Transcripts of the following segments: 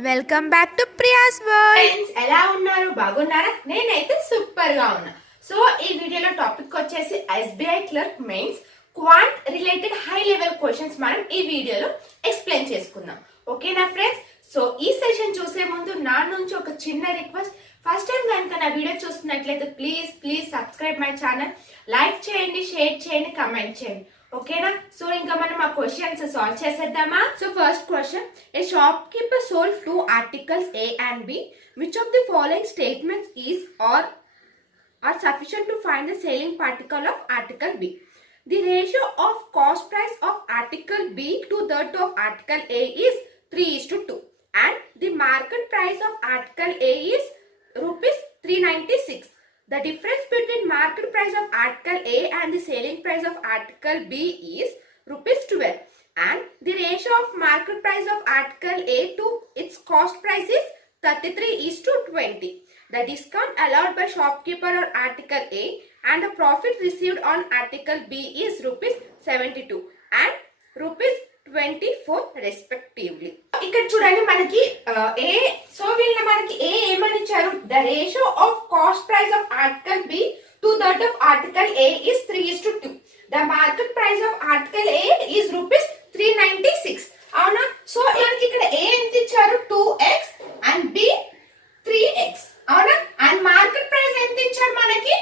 Welcome back to Priya's world. Friends ఎలా ఉన్నారు? బాగున్నారా? నేనైతే సూపర్ గా ఉన్నా. సో ఈ వీడియోలో టాపిక్ వచ్చేసి SBI clerk mains quant related high level questions మనం ఈ వీడియోలో ఎక్స్ప్లెయిన్ చేసుకుందాం. ఓకేనా ఫ్రెండ్స్? సో ఈ సెషన్ చూసే ముందు నా నుంచి ఒక చిన్న రిక్వెస్ట్. ఫస్ట్ టైం కనుక నా వీడియో చూస్తున్నట్లయితే please subscribe my channel, like చేయండి, షేర్ చేయండి, కమెంట్ చేయండి. ఓకేనా? సో ఇంకా మనం ఆ క్వశ్చన్స్ సాల్వ్ చేసేద్దామా? So first question, a shopkeeper sold 2 articles A and B. Which of the following statements is or are sufficient to find the selling particle of article B? The ratio of cost price of article B to that of article A is 3:2 and the market price of article A is rupees 396. The difference between market price of article A and the selling price of article B is rupees 12 and the ratio of market price of article A to its cost price is 33:20. The discount allowed by shopkeeper on article A and the profit received on article B is rupees 72 and rupees 24 respectively. ఇక్కడ చూడండి మనకి ఏ so వీళ్ళని మనకి ఏ ఏమని ఇచ్చారు? The ratio of cost price of article B to that of article A is 3:2. The market price of article A is rupees 396. అవునా? So మనకి ఇక్కడ ఏ ఎంత ఇచ్చారు? 2x and B 3x. అవునా? అండ్ మార్కెట్ ప్రైస్ ఎంత ఇచ్చారు మనకి?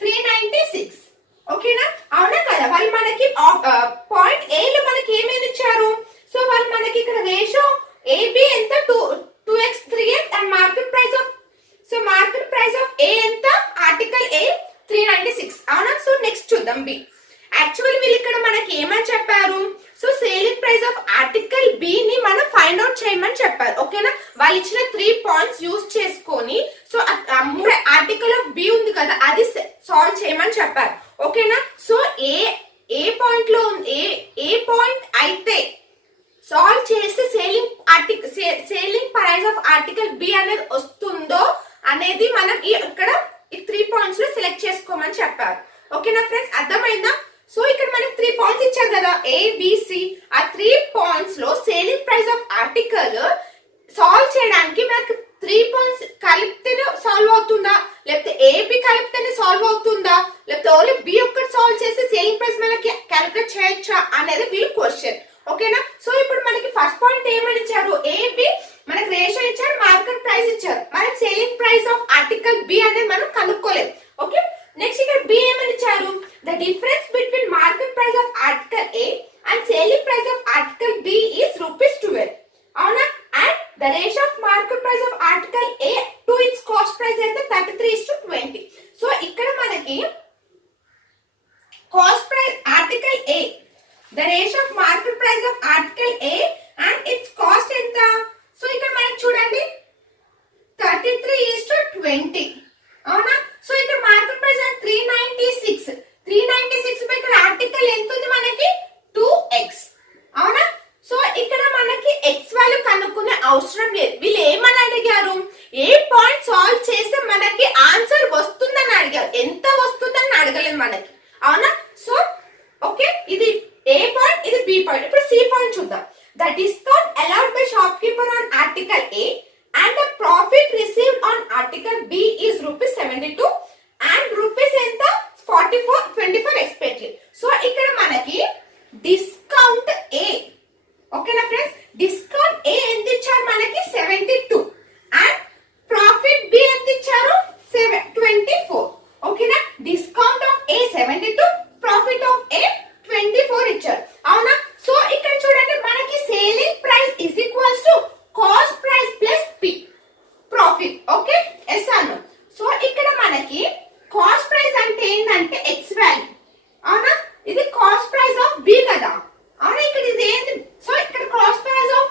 396. ఓకేనా? అవునా కదా? వాళ్ళు మనకి పాయింట్ ఏ లో మనకి ఏమేమి ఇచ్చారు? సో వాళ్ళు మనకి ఇక్కడ రేషియో ఏబి ఎంత? 2x 3x and market price of A ఎంత? Article A 396. అవునా? సో నెక్స్ట్ చూద్దాం బి. యాక్చువల్లీ వీళ్ళు ఇక్కడ మనకి ఏమని చెప్పారు? So selling price of article B ని మనం ఫైండ్ అవుట్ చేయమని చెప్పారు. ఓకేనా? వాళ్ళు ఇచ్చిన 3 పాయింట్స్ యూజ్ చేసుకొని సో ఆర్టికల్ ఆఫ్ బి ఉంది కదా, అది సాల్వ్ చేయమని చెప్పారు. ఓకేనా? సో ఏ పాయింట్ లో ఏ పాయింట్ అయితే సాల్వ్ చేస్తే selling price of article B అనేది వస్తుందో అనేది మనం ఇక్కడ ఈ 3 పాయింట్స్ లో సెలెక్ట్ చేసుకోమని చెప్పారు. ఓకేనా ఫ్రెండ్స్? అర్థమైందా? సో ఇక్కడ మనకి 3 పాయింట్స్ ఇచ్చారు కదా, ఏబిసి. ఆ 3 పాయింట్స్ లో selling price of article solve చేయడానికి మనకి 3 పాయింట్స్ కలిపితేనే సాల్వ్ అవుతుందా, లేకపోతే ఏబి కలిపితేనే సాల్వ్ అవుతుందా, లేకపోతే ఓన్లీ బి ఒక్కటి సాల్వ్ చేసి సేలింగ్ ప్రైస్ మనకి క్యాలిక్యులేట్ చేయొచ్చా అనేది వీళ్ళు క్వశ్చన్. ఓకేనా? సో ఇప్పుడు మనకి ఫస్ట్ పాయింట్ ఏమని ఇచ్చారు? ఏబి మనకి రేషియో ఇచ్చారు, మార్కెట్ ప్రైస్ ఇచ్చారు. మనకి selling price of article B అనేది మనం కనుక్కోలేదు. ఓకే? నెక్స్ట్ ఇక్కడ బి ఏమని ఇచ్చారు? The difference between market price of article A and selling price of article B is rupees 12. అవునా? And the ratio of market price of article A to its cost price అయితే 33:20. So ఇక్కడ మనకి cost price article A, the ratio of market price of article A and its cost ఎంత? So ఇక్కడ మనకి చూడండి 33:20. అవునా? So ఇక్కడ market price 396 పై ఇక్కడ ఆర్టికల్ ఎంత ఉంది మనకి? 2x. అవునా? సో ఇక్కడ మనకి x వాల్యూ కనుక్కునే అవసరం లేదు. వీళ్ళు ఏమని అడిగారు? ఏ పాయింట్ సాల్వ్ చేస్తే మనకి ఆన్సర్ వస్తుందని అడిగారు, ఎంత వస్తుందని అడగలేదు మనకి. అవునా? సో ఓకే, ఇది ఏ పాయింట్, ఇది బి పాయింట్. ఇప్పుడు సి పాయింట్ చూద్దాం. The discount allowed by shopkeeper on article a and the profit received on article B is rupees 72 and rupees ఎంత? 24 respectively. సో ఇక్కడ మనకి డిస్కౌంట్ ఏ, ఓకేనా ఫ్రెండ్స్? డిస్కౌంట్ ఏ ఎంత ఇచ్చారు మనకి? 72 అండ్ ప్రాఫిట్ బి ఎంత ఇచ్చారు? 24. ఓకేనా? Discount of a 72, profit of a 24 ఇచ్చారు. అవునా? సో ఇక్కడ చూడండి మనకి selling price is equals to cost price plus P profit. Okay? Yes అను. సో ఇక్కడ మనకి కాస్ట్ ప్రైస్ అంటే ఏంటంటే ఎక్స్ వాల్యూ. అవునా? ఇది కాస్ట్ ప్రైస్ ఆఫ్ బి కదా. అవునా? ఇక్కడ ఇది ఏంటి? సో ఇక్కడ cost price of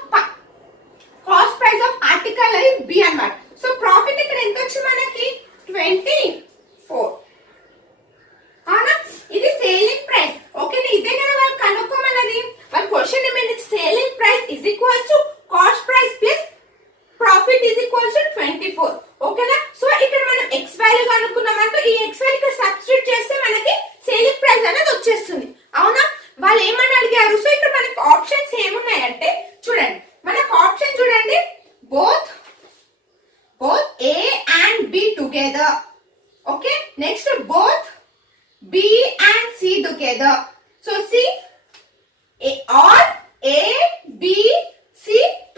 together. Okay, next both B and C together. So see, or A, B, C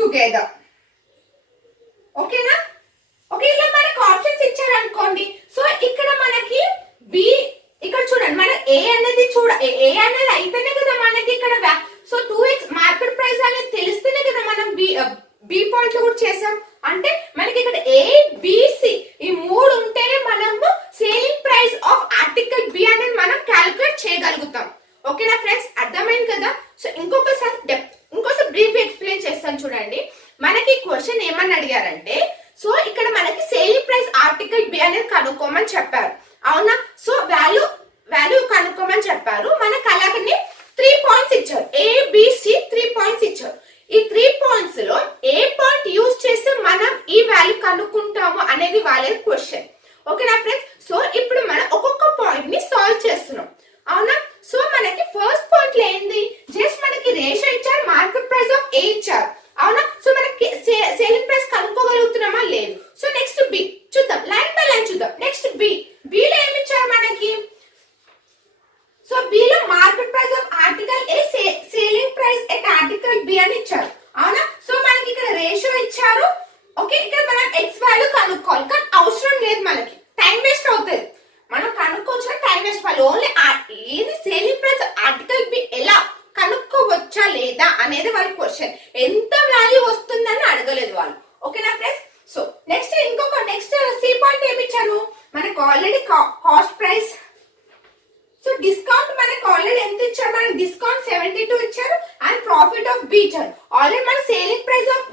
together. Okay na? Okay, ఇలా మనకు ఆప్షన్స్ ఇచ్చారు అనుకోండి. సో ఇక్కడ మనకి బి, ఇక్కడ చూడండి మన ఏ అనేది ఏ అనేది అయితేనే కదా మనకి ఇక్కడ సో 2x మార్కెట్ ప్రైస్ అనేది తెలిస్తేనే కదా మనం బి పాయింట్ లో కూడా చేసాం. అంటే మనకి ఇక్కడ ఏ బి సి ఈ మూడు ఉంటేనే మనము selling price of article B అనేది మనం క్యాలిక్యులేట్ చేయగలుగుతాం. ఓకేనా ఫ్రెండ్స్, అర్థమైంది కదా. సో ఇంకోసారి బ్రీఫ్ ఎక్స్ప్లెయిన్ చేస్తాను చూడండి. మనకి క్వశ్చన్ ఏమని అడిగారంటే, సో ఇక్కడ మనకి సేలింగ్ ప్రైస్ ఆర్టికల్ బి అనేది కనుక్కోమని చెప్పారు, అవునా. సో వాల్యూ కనుక్కోమని చెప్పారు. మనకు అలాగనే 3 పాయింట్స్ ఇచ్చారు. ABC 3 పాయింట్స్ ఇచ్చారు. ఈ 3 పాయింట్స్ లో ఏ పాయింట్ యూజ్ చేస్తే మనం ఈ వాల్యూ కనుక్కుంటాము అనేది వాళ్ళ క్వశ్చన్. ఓకేనా ఫ్రెండ్స్. సో ఇప్పుడు మనం ఒక్కొక్క పాయింట్ ని సాల్వ్ చేస్తున్నాం, అవునా. సో మనకి ఫస్ట్ పాయింట్ లో ఏంది, జస్ట్ మనకి రేషియో ఇచ్చారు, మార్కెట్ ప్రైస్ ఆఫ్ ఏ ఇచ్చారు, అవునా. సో మనకి సేలింగ్ ప్రైస్ కనుక్కోగలుగుతున్నామా లేదు. సో నెక్స్ట్ బి చూద్దాం, లైన్ బై లైన్ చూద్దాం. నెక్స్ట్ బిలో ఏమి ఇచ్చారు మనకి, సో బిలో market price of article A selling price at article B అని ఇచ్చారు, అవునా. సో మనకి ఇక్కడ రేషియో ఇచ్చారు. ఓకే, ఇక్కడ మనం ఎక్స్ వాల్యూ కనుక్కోవాలి, కానీ అవసరం లేదు, మనకి టైం వేస్ట్ అవుతుంది. మనం కనుక్కోవచ్చు, టైం వేస్ట్ వాళ్ళు ఓన్లీ ఏది సేలింగ్ ప్రైస్ ఆర్టికల్ బి ఎలా కనుక్కోవచ్చా లేదా అనేది వాళ్ళ క్వశ్చన్. ఎంత వాల్యూ వస్తుందని అడగలేదు వాళ్ళు. ఓకేనా friends. So next next C point ఏమి ఇచ్చారు మనకు already cost price. So discount మనకు ఆల్రెడీ ఎంత ఇచ్చారు, మనకి డిస్కౌంట్ 72 ఇచ్చారు అండ్ ప్రాఫిట్ ఆఫ్ బి ఇచ్చారు. ఆల్రెడీ మన సేలింగ్ ప్రైస్ ఆఫ్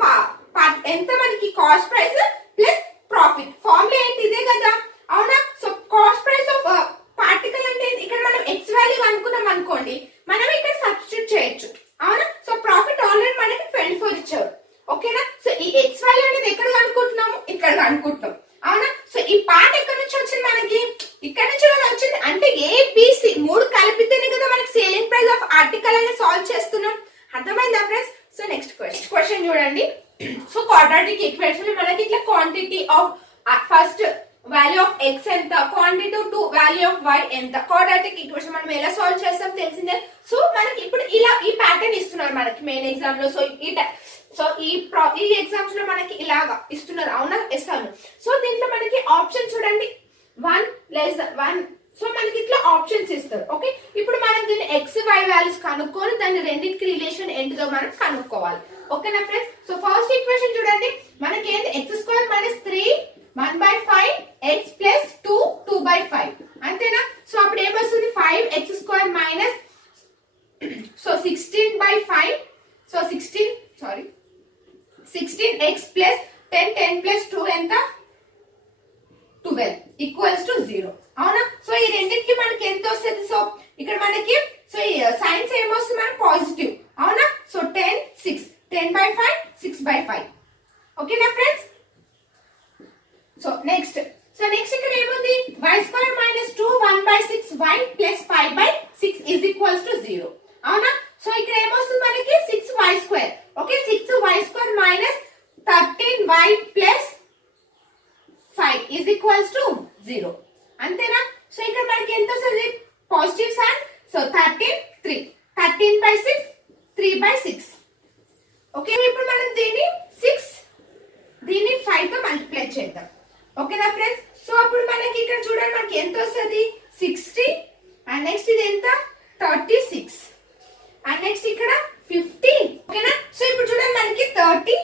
ఎంత మనకి cost price plus profit formula ఏంటి ఇదే కదా, అవునా. So cost price of article అంటే ఇక్కడ మనం ఎక్స్ వాల్యూ అనుకున్నాం అనుకోండి, మనం ఇక్కడ సబ్స్టిట్యూట్ చేయొచ్చు, అవునా. సో ప్రాఫిట్ ఆల్రెడీ మనకి 24 ఇచ్చారు, ఓకేనా. సో ఈ ఎక్స్ వాల్యూ అనేది ఎక్కడ కనుక్కుంటున్నాము, ఇక్కడ కనుక్కుంటున్నాం, అవునా. సో ఈ పార్ట్ ఎక్కడి నుంచి వచ్చింది మనకి, ఇక్కడ నుంచి కదా వచ్చింది. అంటే ఏబిసి మూడు కలిపితేనే కదా మనకి సేలింగ్ ప్రైస్ ఆఫ్ ఆర్టికల్ అనేది సాల్వ్ చేస్తున్నాం. అర్థమైందా ఫ్రెండ్స్. సో నెక్స్ట్ క్వశ్చన్ చూడండి. సో క్వాడ్రాటిక్ ఈక్వేషన్ మనకి ఇట్లా quantity of first value of x ఎంత, quantity two value of y ఎంత. క్వాడ్రాటిక్ ఈక్వేషన్ మనం ఎలా సాల్వ్ చేస్తాం తెలిసిందే. సో మనకి ఇప్పుడు ఇలా ఈ ప్యాటర్న్ ఇస్తున్నారు మనకి మెయిన్ ఎగ్జామ్ లో. సో ఈ ఎగ్జామ్స్ లో మనకి ఇలాగా ఇస్తున్నారు, అవునా. ఇస్తాను. సో దీంట్లో మనకి ఆప్షన్ చూడండి 1 సో మనకి ఇట్లా ఆప్షన్స్ ఇస్తారు. ఓకే, ఇప్పుడు మనం దీన్ని ఎక్స్ వై వాల్యూస్ కనుక్కొని దాని రెండింటికి రిలేషన్ ఏంటిదో మనం కనుక్కోవాలి. ఓకేనా ఫ్రెండ్స్. సో ఫస్ట్ ఈక్వేషన్ చూడండి, మనకి ఏంటి X square minus 3 1/5 X plus 2 2/5 అంతేనా. సో అప్పుడు ఏమొస్తుంది 5x square minus so 16/5 so 16x plus 10 plus 2 ఎంత 12 ఈక్వల్స్ టు 0, అవునా. సో ఈ రెండింటికి మనకి ఎంత వస్తుంది, సో ఇక్కడ మనకి సో సైన్స్ ఏమొస్తుంది మనకి పాజిటివ్, అవునా. సో 10 6 10/5 6/5 ఓకేనా ఫ్రెండ్స్. సో నెక్స్ట్ ఇక్కడ ఏముంది y square minus 2 1/6 y plus 5/6 is equals to 0, అవునా. సో ఇక్కడ ఏమొస్తుంది మనకి 6y square. Okay, 6y square minus 13y plus 5 is equals to 0 అంతేనా. సో ఇక్కడ మనకి ఎంత వస్తుంది పాజిటివ్ సైన్. సో 13/6 3/6. ఓకే, ఇప్పుడు మనం దీన్ని 5 తో మల్టిప్లై చేద్దాం. ఓకేనా ఫ్రెండ్స్. సో అప్పుడు మనకి ఇక్కడ చూడండి మనకి ఎంత వస్తుంది 60 అండ్ నెక్స్ట్ ఇది ఎంత 36 అండ్ నెక్స్ట్ ఇక్కడ 50. ఓకేనా. సో ఇప్పుడు చూడండి మనకి 30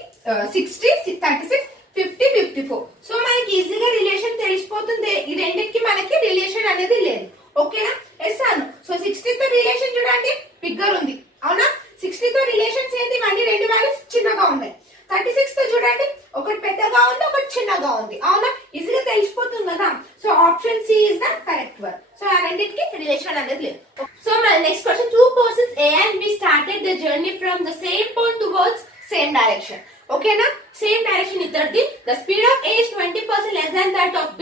60 36 50 54. సో మనకి ఈజీగా రిలేషన్ తెలిసిపోతుంది. ఈ రెండింటికి మనకి రిలేషన్ అనేది లేదు. ఓకేనా. ఎస్సాను. సో 60 తో రిలేషన్ చూడండి ఫిగర్ ఉంది, అవునా. 60 తో రిలేషన్స్ ఏంటి, ఇవన్నీ రెండు వాల్యూస్ చిన్నగా ఉన్నాయి. 36 తో చూడండి ఒకటి పెద్దగా ఉంది ఒకటి చిన్నగా ఉంది, అవునా. ఈజీగా తెలిసిపోతుంది కదా. So option C is the correct one. So ఆ రెండింటికి రిలేషన్ అనేది లేదు. సో మన next question, 2 persons A and B started the journey from the same point towards same direction. ఓకేనా, సేమ్ డైరెక్షన్ ఇద్దరిది. The speed of A is 20% less than that of B.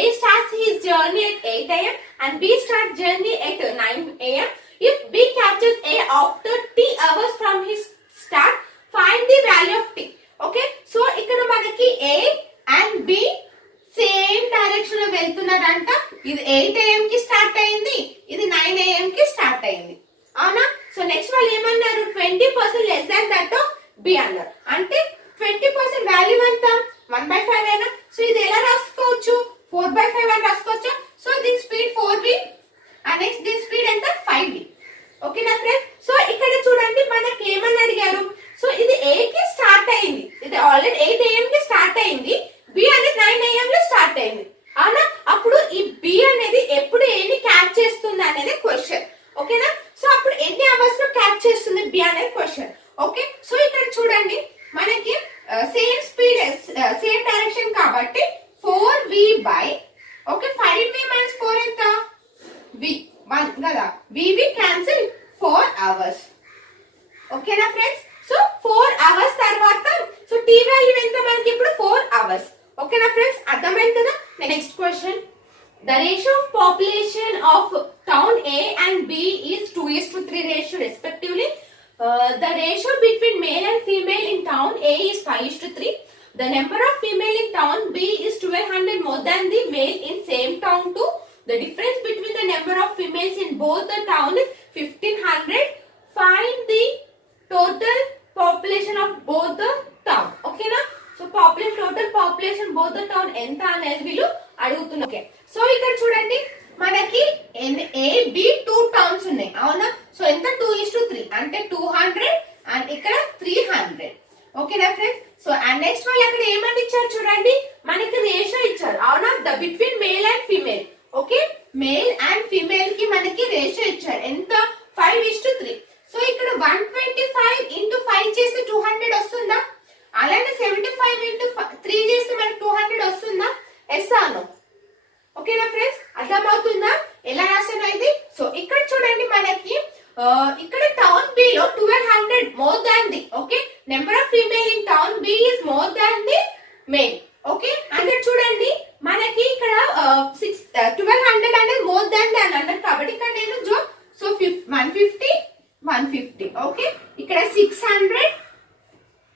A starts his journey at 8 AM and B starts journey at 9 AM. If B catches A after T hours from his start, find the value of T. Okay, so ఇక్కడ మనకి A and B same direction direction లో వెళ్తున్నారంట. ఇది 8 AM కి start అయింది, ఇది 9 AM కి start అయింది. అవునా? సో నెక్స్ట్ వాళ్ళు ఏమన్నారు, 20% less than that of B అన్నారు. అంటే 20% వాల్యూ ఎంత, 1/5 అయినా. సో ఇది ఎలా రాసుకోవచ్చు, 4/5 అని రాసుకోవచ్చా? సో దీని స్పీడ్ 4v అండ్ నెక్స్ట్ దీని స్పీడ్ ఎంత, 5v. ఓకేనా ఫ్రెండ్స్? సో ఇక్కడ చూడండి మనకి ఏమని అడిగారు. సో ఇది A కి స్టార్ట్ అయింది, ఇది ఆల్రెడీ 8 AM కి స్టార్ట్ అయింది, B అనేది 9 AM లో స్టార్ట్ అయింది. అవునా? అప్పుడు ఈ B అనేది ఎప్పుడు A ని క్యాచ్ చేస్తుంది అనేది క్వశ్చన్. ఓకేనా? సో అప్పుడు ఎన్ని అవర్స్ లో క్యాచ్ చేస్తుంది B అనేది క్వశ్చన్. ఓకే, సో ఇక్కడ చూడండి మనకి సేమ్ స్పీడ్ సేమ్ డైరెక్షన్ కాబట్టి 4v by okay 5v minus 4 ఎంత, v 1 కదా, vv క్యాన్సిల్ 4 అవర్స్. ఓకేనా ఫ్రెండ్స్? సో 4 అవర్స్ తర్వాత సో t వాల్యూ ఎంత మనకి ఇప్పుడు 4 అవర్స్. ఓకేనా ఫ్రెండ్స్? అర్థమైంది కదా? Next question, the ratio of population of town A and B is 2:3 ratio respectively. The ratio between male and female in town A is 5:3. The number of female in town B is 1200 more than the male in same town 2. The difference between the number of females in both the town is 1500. Find the total population of both the town. Okay na? So total population both the town ఎంత అనేది వీళ్ళు అడుగుతున్నారు. Okay, so ఇక్కడ చూడండి మనకి A B 2 towns ఉన్నాయి. అవునా? So ఎంత, 2:3 అంటే 200 అండ్ ఇక్కడ 300. ఓకేనా ఫ్రెండ్స్? సో అండ్ నెక్స్ట్ వాళ్ళు అక్కడ ఏమని ఇచ్చారు చూడండి, మనకి రేషియో ఇచ్చారు. అవునా? The between male and female. Okay, male and female కి మనకి రేషియో ఇచ్చారు ఎంత, 5:3. సో ఇక్కడ 125 ఇంటూ 5 చేస్తే 200 వస్తుందా? అలానే 75 ఇంటూ 3 చేస్తే మనకి 200 వస్తుందా? ఎస్ ఆనో? ఓకేనా ఫ్రెండ్స్? అర్థమవుతుందా ఎలా రాసానో ఇది? సో ఇక్కడ చూడండి మనకి ఇక్కడ టౌన్ బి లో 1200 more than the okay number of female in town B is more than the male. Okay, అంటే చూడండి మనకి ఇక్కడ 1200 అనేది మోర్ దాన్ ది అని అన్నారు కాబట్టి ఇక్కడ నేను సో 150 ఓకే, ఇక్కడ 600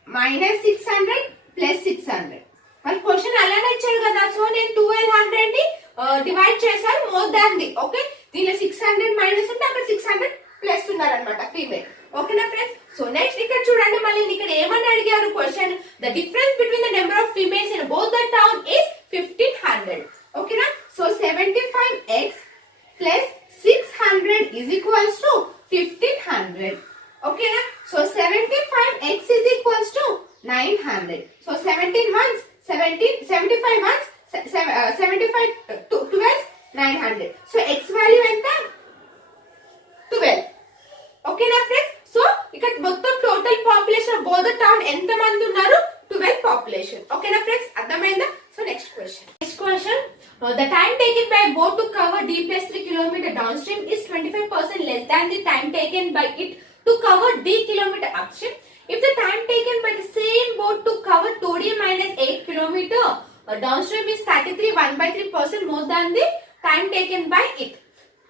మైనస్ 600 ప్లస్ 600. వాళ్ళు క్వశ్చన్ అలానే ఇచ్చారు కదా. సో నేను 1200 ని డివైడ్ చేశాను మోర్ దాన్ ది. ఓకే, దీనిలో 600 మైనస్ ఉంటే అక్కడ 600 ప్లస్ ఉన్నారనమాట ఫీమేల్. ఓకేనా ఫ్రెండ్స్? సో నెక్స్ట్ ఇక్కడ చూడండి మళ్ళీ ఇక్కడ ఏమని అడిగారు question, the difference between the number of females in both the town is 1500. ఓకేనా? So 75x plus 600 is equals to 1500. ఓకేనా? So 75x is equals to 900. So 17 ones 17, 75 ones 75 12 900. So x value ఎంత, 12. ఓకేనా ఫ్రెండ్స్? సో ఇక్కడ మొత్తం total population both the town ఎంత మంది ఉన్నారు, 12 population. ఓకేనా ఫ్రెండ్స్? అర్థమైందా? So next question the time taken by boat to cover d plus 3 kilometer downstream is 25% less than the time taken by it to cover d kilometer upstream. If the time taken by the same boat to cover 2d minus 8 kilometer downstream is 33 1/3% more than the time taken by it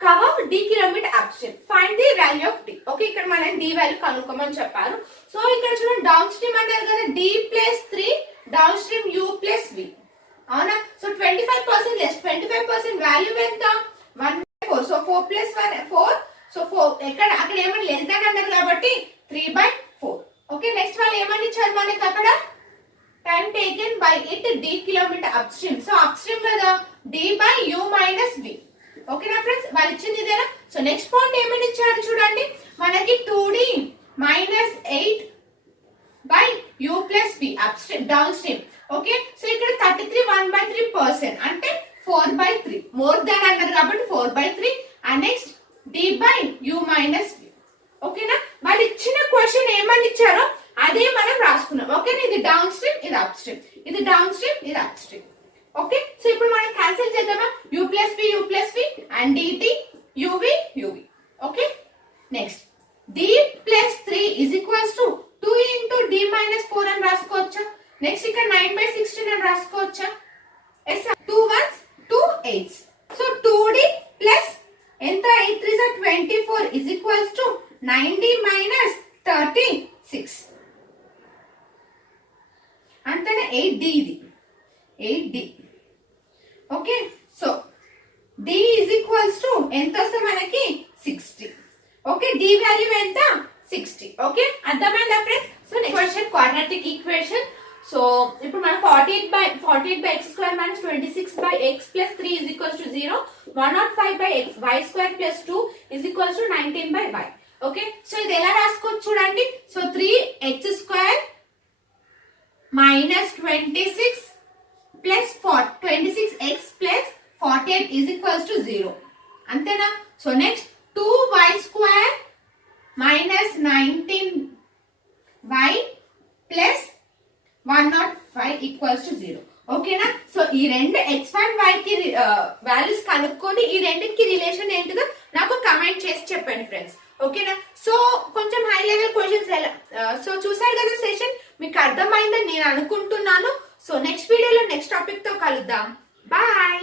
cover d kilometer upstream, find the value of d. Okay, ఇక్కడ మనం d value కనుక్కోమని చెప్పారు. So ఇక్కడ చూడండి down stream అన్నారు కదా, d plus 3 down stream u plus v. అవునా? So 25% less 25% value ఎంత, 1/4. So 4 plus 1 4. So 4 అక్కడ ఏమని లెస్ దాన్ అన్నారు కాబట్టి 3/4. ఓకే, నెక్స్ట్ వాళ్ళు ఏమని ఇచ్చారు మనకి అక్కడ, time taken by it d kilometre upstream. So upstream కదా, d by u minus v. ఓకేనా ఫ్రెండ్స్? వాళ్ళు ఇచ్చింది ఇదేనా? సో నెక్స్ట్ పాయింట్ ఏమని ఇచ్చారు చూడండి మనకి, 2d minus 8 by u plus v up stream down stream. Okay, so ఇక్కడ 33 1/3% అంటే 4/3 మోర్ దాన్ అన్నారు కాబట్టి 4/3 and next d by u minus v. ఓకేనా? వాళ్ళు ఇచ్చిన క్వశ్చన్ ఏమని ఇచ్చారో అదే మనం రాసుకున్నాం. ఓకేనా? ఇది డౌన్ స్ట్రీమ్, ఇది అప్ స్ట్రీమ్, ఇది డౌన్ స్ట్రీమ్, ఇది అప్ స్ట్రీమ్. ఓకే, సో ఇప్పుడు మనం క్యాన్సిల్ చేద్దామా, u plus v and dt uv uv. Okay, next d plus 3 is equals to 2 into d minus 4 అని రాసుకోవచ్చా? నెక్స్ట్ ఇక్కడ 9/16 అని రాసుకోవచ్చా? Yes, 2 1s 2 8s. So 2d plus ఎంత, 8 3s are 24 is equals to 9d minus 36. అంతేనా? 8d ఇది 8d. Okay, d is equals to ఎంత వస్తే మనకి 60. Okay, d value ఎంత 60. ఓకే, అర్థమైందా friends? So next question quadratic equation. So ఇప్పుడు మనం 48 by x square minus 26 by x plus 3 is equals to 0. 105 by x y square plus 2 is equals to 19 by y. Okay, so ఇది ఎలా రాసుకోవచ్చు చూడండి. So 3x square minus 26 plus 26x plus 48 is equals to 0. అంతేనా? So next 2y square minus 19y plus 105 equals to 0. ఓకేనా? So ఈ రెండు x and y కి values కనుక్కొని ఈ రెండింటికి రిలేషన్ ఏంటిదో నాకు కమెంట్ చేసి చెప్పండి ఫ్రెండ్స్. ఓకేనా? సో కొంచెం హై లెవెల్ క్వశ్చన్స్ ఎలా సో చూసారు కదా సెషన్, మీకు అర్థమైందని నేను అనుకుంటున్నాను. సో నెక్స్ట్ వీడియోలో నెక్స్ట్ టాపిక్ తో కలుద్దాం. బాయ్.